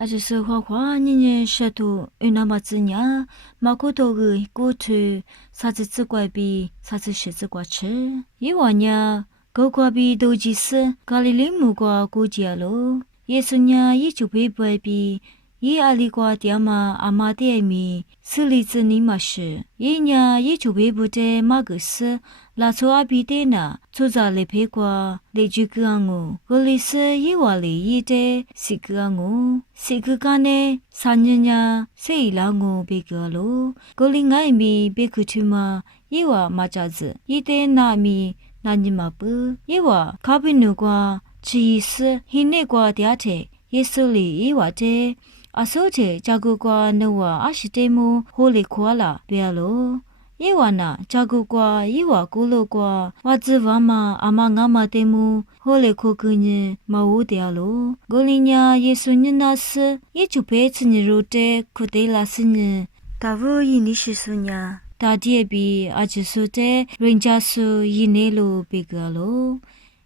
阿就是花花年舌头，那么子呀，马骨头个骨头，啥子只怪比，啥子是只怪吃。一晚呀，高挂比都几时，咖喱里木瓜估计咯。耶稣呀，一就被拜比。一阿里瓜爹妈阿妈爹咪，xử理子你嘛是，一年一就背不得马个事，拉出阿比的呢，出咋来陪瓜，来就个我，个里是一话里一的，是个我，是个干呢，三年呀，谁拉我别个咯，个里爱咪别个去嘛，一话马家子，一的那咪那你嘛不，一话卡比努瓜，吃意思，现那瓜嗲的，耶稣里一话的。阿说着，加古瓜那话阿是得么好哩夸啦，别咯。一话呐，加古瓜一话古罗瓜，我只话嘛阿妈阿妈得么好哩夸个呢，嘛无掉咯。古里呀，耶稣你那是也就陪着你肉的，可得拉是呢。大夫一你是说呀，大爹比阿就说的，人家说一年路别个咯。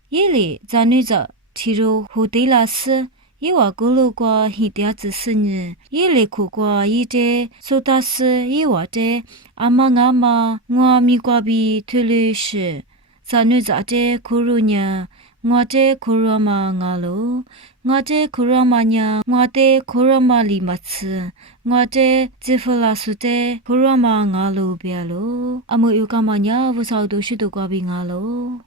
夜里咱女子提着好得拉是。一话古路瓜一点子是呢，一类苦瓜一的，苏打是一话的，阿妈阿妈我咪瓜比推律是，咱女咋的苦路呢？我的苦路嘛我喽，我的苦路嘛呢？我的苦路嘛里嘛吃，我的支付拉苏的苦路嘛我喽别喽，阿莫有干嘛呢？我少都许多瓜比我喽。